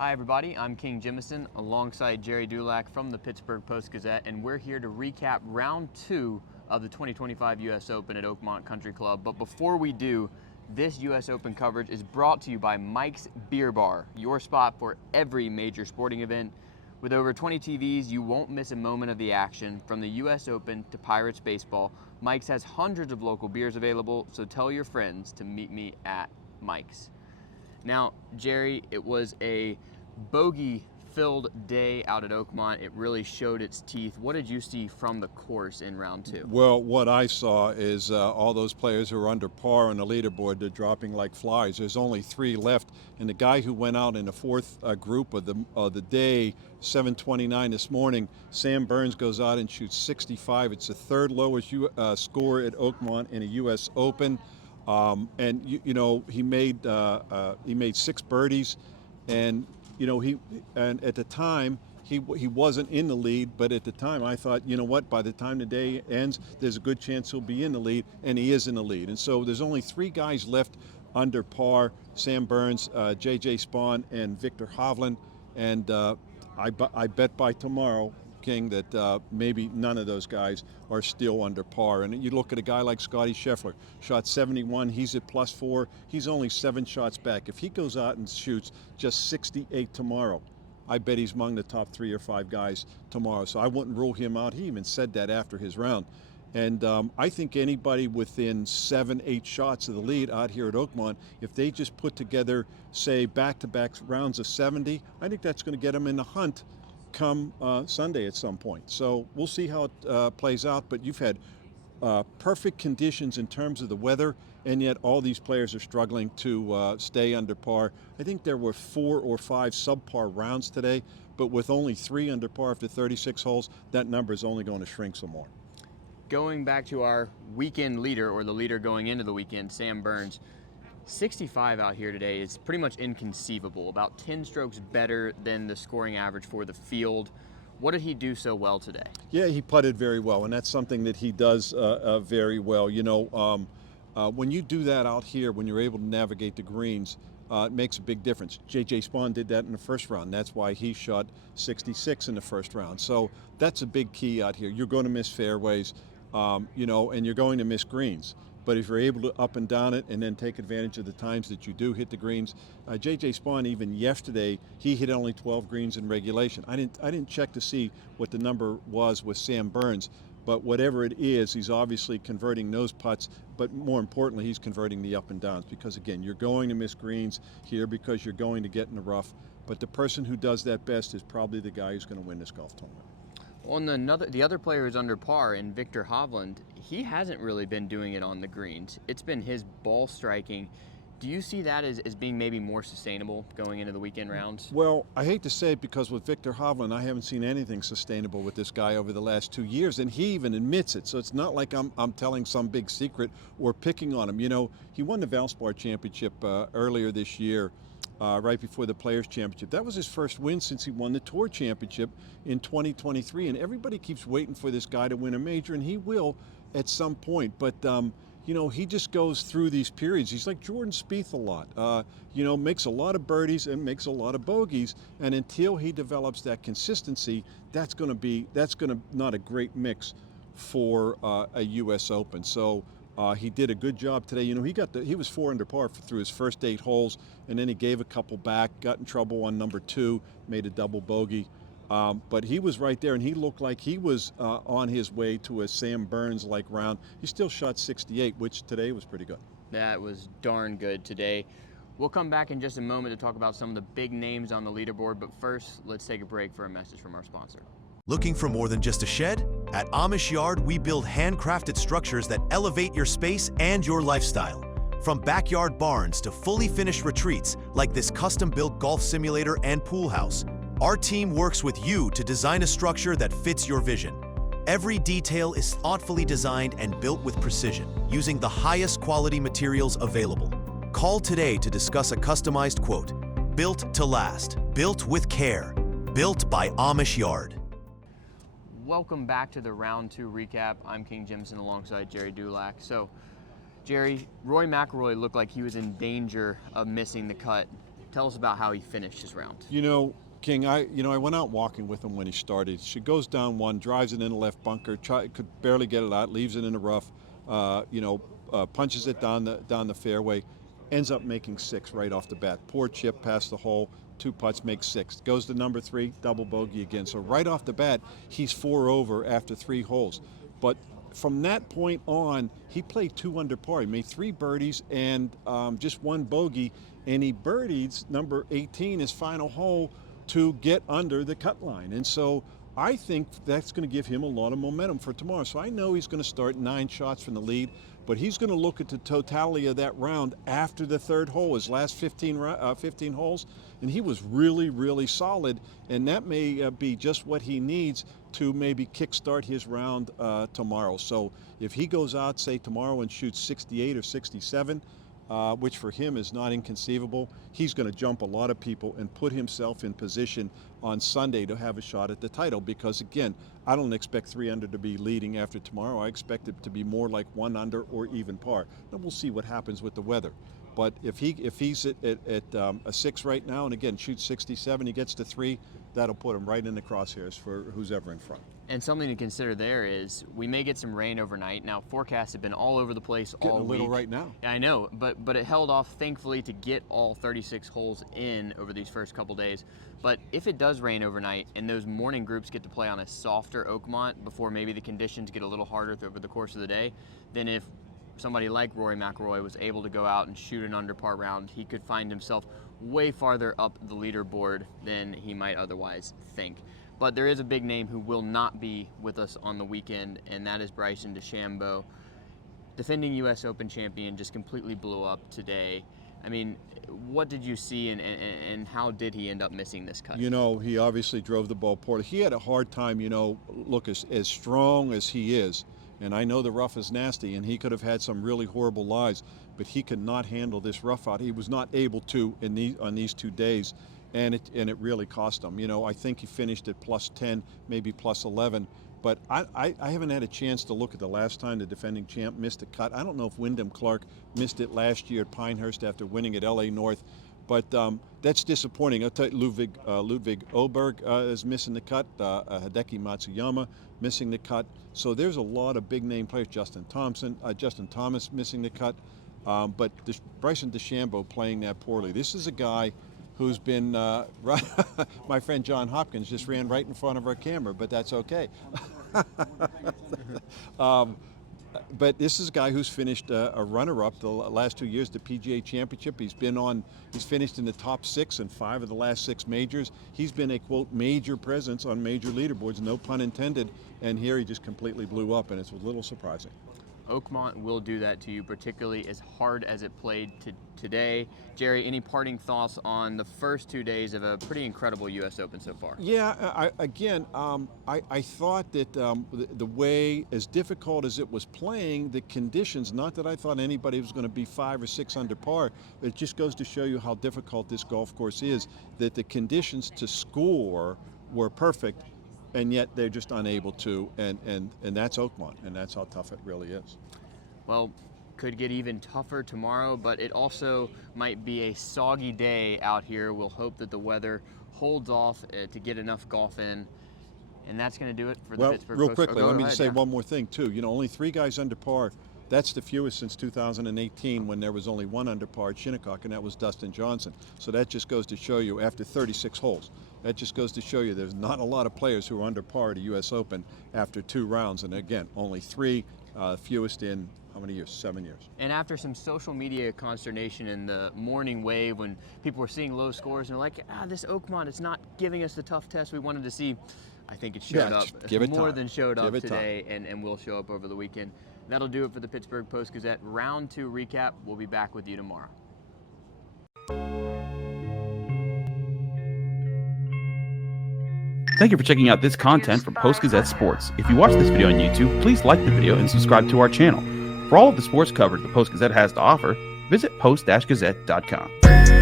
Hi everybody, I'm King Jemison alongside Gerry Dulac from the Pittsburgh Post-Gazette, and we're here to recap round 2 of the 2025 US Open at Oakmont Country Club. But before we do, this US Open coverage is brought to you by Mike's Beer Bar, your spot for every major sporting event. With over 20 TVs, you won't miss a moment of the action. From the US Open to Pirates baseball, Mike's has hundreds of local beers available, so tell your friends to meet me at Mike's. Now, Gerry, it was a bogey-filled day out at Oakmont. It really showed its teeth. What did you see from the course in round 2? Well, what I saw is all those players who are under par on the leaderboard, they're dropping like flies. There's only 3 left, and the guy who went out in the 4th group of the day, 7:29 this morning, Sam Burns, goes out and shoots 65. It's the 3rd lowest score at Oakmont in a U.S. Open. And he made 6 birdies, and and at the time he wasn't in the lead, but at the time I thought, you know what, by the time the day ends, there's a good chance he'll be in the lead, and he is in the lead. And so there's only 3 guys left under par: Sam Burns, J.J. Spaun, and Viktor Hovland. And I bet by tomorrow, King, that maybe none of those guys are still under par. And you look at a guy like Scottie Scheffler, shot 71, he's at +4, he's only 7 shots back. If he goes out and shoots just 68 tomorrow, I bet he's among the top 3 or 5 guys tomorrow. So I wouldn't rule him out. He even said that after his round. And I think anybody within 7, 8 shots of the lead out here at Oakmont, if they just put together, say, back-to-back rounds of 70, I think that's going to get them in the hunt come Sunday at some point. So we'll see how it plays out, but you've had perfect conditions in terms of the weather, and yet all these players are struggling to stay under par. I think there were 4 or 5 subpar rounds today, but with only 3 under par after 36 holes, that number is only going to shrink some more. Going back to our weekend leader, or the leader going into the weekend, Sam Burns, 65 out here today is pretty much inconceivable, about 10 strokes better than the scoring average for the field. What did he do so well today? Yeah, he putted very well, and that's something that he does very well. When you do that out here, when you're able to navigate the greens, it makes a big difference. J.J. Spaun did that in the first round. That's why he shot 66 in the first round. So that's a big key out here. You're going to miss fairways, and you're going to miss greens. But if you're able to up and down it and then take advantage of the times that you do hit the greens, J.J. Spaun, even yesterday, he hit only 12 greens in regulation. I didn't check to see what the number was with Sam Burns, but whatever it is, he's obviously converting those putts, but more importantly, he's converting the up and downs, because again, you're going to miss greens here because you're going to get in the rough. But the person who does that best is probably the guy who's going to win this golf tournament. On the other player who's under par, in Viktor Hovland, he hasn't really been doing it on the greens. It's been his ball striking. Do you see that as being maybe more sustainable going into the weekend rounds? Well, I hate to say it, because with Viktor Hovland, I haven't seen anything sustainable with this guy over the last 2 years, and he even admits it. So it's not like I'm telling some big secret or picking on him. He won the Valspar Championship earlier this year, right before the Players Championship. That was his first win since he won the Tour Championship in 2023, and everybody keeps waiting for this guy to win a major, and he will at some point. But he just goes through these periods. He's like Jordan Spieth a lot. Makes a lot of birdies and makes a lot of bogeys, and until he develops that consistency, that's going to not a great mix for a U.S. Open. So he did a good job today. He was 4 under par through his first 8 holes, and then he gave a couple back, got in trouble on number 2, made a double bogey. But he was right there, and he looked like he was on his way to a Sam Burns-like round. He still shot 68, which today was pretty good. That was darn good today. We'll come back in just a moment to talk about some of the big names on the leaderboard, but first, let's take a break for a message from our sponsor. Looking for more than just a shed? At Amish Yard, we build handcrafted structures that elevate your space and your lifestyle. From backyard barns to fully finished retreats, like this custom-built golf simulator and pool house, our team works with you to design a structure that fits your vision. Every detail is thoughtfully designed and built with precision, using the highest quality materials available. Call today to discuss a customized quote. Built to last. Built with care. Built by Amish Yard. Welcome back to the round 2 recap. I'm King Jemison alongside Gerry Dulac. So, Gerry, Rory McIlroy looked like he was in danger of missing the cut Tell us about how he finished his round. You know, King, I went out walking with him when he started. She goes down one, drives it in the left bunker, could barely get it out, leaves it in the rough, punches it down the fairway, ends up making 6 right off the bat. Poor chip past the hole, 2 putts, makes 6. Goes to number 3, double bogey again. So right off the bat, he's 4 over after 3 holes. But from that point on, he played 2 under par. He made 3 birdies and just 1 bogey, and he birdied number 18, his final hole, to get under the cut line. And so I think that's going to give him a lot of momentum for tomorrow. So I know he's going to start 9 shots from the lead, but he's going to look at the totality of that round after the 3rd hole, his last 15 holes, and he was really, really solid, and that may be just what he needs to maybe kickstart his round tomorrow. So if he goes out, say, tomorrow and shoots 68 or 67, which for him is not inconceivable, he's going to jump a lot of people and put himself in position on Sunday to have a shot at the title. Because again, I don't expect 3 under to be leading after tomorrow. I expect it to be more like 1 under or even par. And we'll see what happens with the weather. But if he's at a 6 right now, and again shoots 67, he gets to 3, that'll put him right in the crosshairs for who's ever in front. And something to consider there is we may get some rain overnight. Now, forecasts have been all over the place all week. Getting a little right now. Yeah, I know, but it held off, thankfully, to get all 36 holes in over these first couple days. But if it does rain overnight and those morning groups get to play on a softer Oakmont before maybe the conditions get a little harder over the course of the day, then if somebody like Rory McIlroy was able to go out and shoot an under par round, he could find himself way farther up the leaderboard than he might otherwise think. But there is a big name who will not be with us on the weekend, and that is Bryson DeChambeau. Defending U.S. Open champion, just completely blew up today. I mean, what did you see, and how did he end up missing this cut? You know, he obviously drove the ball poorly. He had a hard time, look, as strong as he is, and I know the rough is nasty, and he could have had some really horrible lies, but he could not handle this rough out. He was not able to on these 2 days. And it really cost him. I think he finished at +10, maybe +11. But I haven't had a chance to look at the last time the defending champ missed a cut. I don't know if Wyndham Clark missed it last year at Pinehurst after winning at LA North. But that's disappointing. I'll tell you, Ludwig Oberg is missing the cut. Hideki Matsuyama missing the cut. So there's a lot of big-name players. Justin Thomas missing the cut. But Bryson DeChambeau playing that poorly. This is a guy who's been, my friend John Hopkins just ran right in front of our camera, but that's okay. But this is a guy who's finished a runner-up the last 2 years, the PGA Championship. He's finished in the top 6 in 5 of the last 6 majors. He's been a, quote, major presence on major leaderboards, no pun intended, and here he just completely blew up, and it's a little surprising. Oakmont will do that to you, particularly as hard as it played today. Gerry, any parting thoughts on the first 2 days of a pretty incredible U.S. Open so far? Yeah, I thought that the way, as difficult as it was playing, the conditions, not that I thought anybody was going to be 5 or 6 under par, it just goes to show you how difficult this golf course is, that the conditions to score were perfect, and yet they're just unable to, and that's Oakmont, and that's how tough it really is. Well, could get even tougher tomorrow, but it also might be a soggy day out here. We'll hope that the weather holds off to get enough golf in, and that's going to do it for the Pittsburgh Post. Real Post. quickly, let me just say one more thing too. Only 3 guys under par. That's the fewest since 2018, when there was only 1 under par at Shinnecock, and that was Dustin Johnson. So that just goes to show you, after 36 holes, that just goes to show you there's not a lot of players who are under par at a U.S. Open after 2 rounds. And again, only 3, fewest in how many years? 7 years. And after some social media consternation in the morning wave, when people were seeing low scores and they're like, this Oakmont is not giving us the tough test we wanted to see, I think it showed up. Give it more time. Than showed up today, time. and will show up over the weekend. That'll do it for the Pittsburgh Post-Gazette Round 2 recap. We'll be back with you tomorrow. Thank you for checking out this content from Post-Gazette Sports. If you watch this video on YouTube, please like the video and subscribe to our channel. For all of the sports coverage the Post-Gazette has to offer, visit post-gazette.com.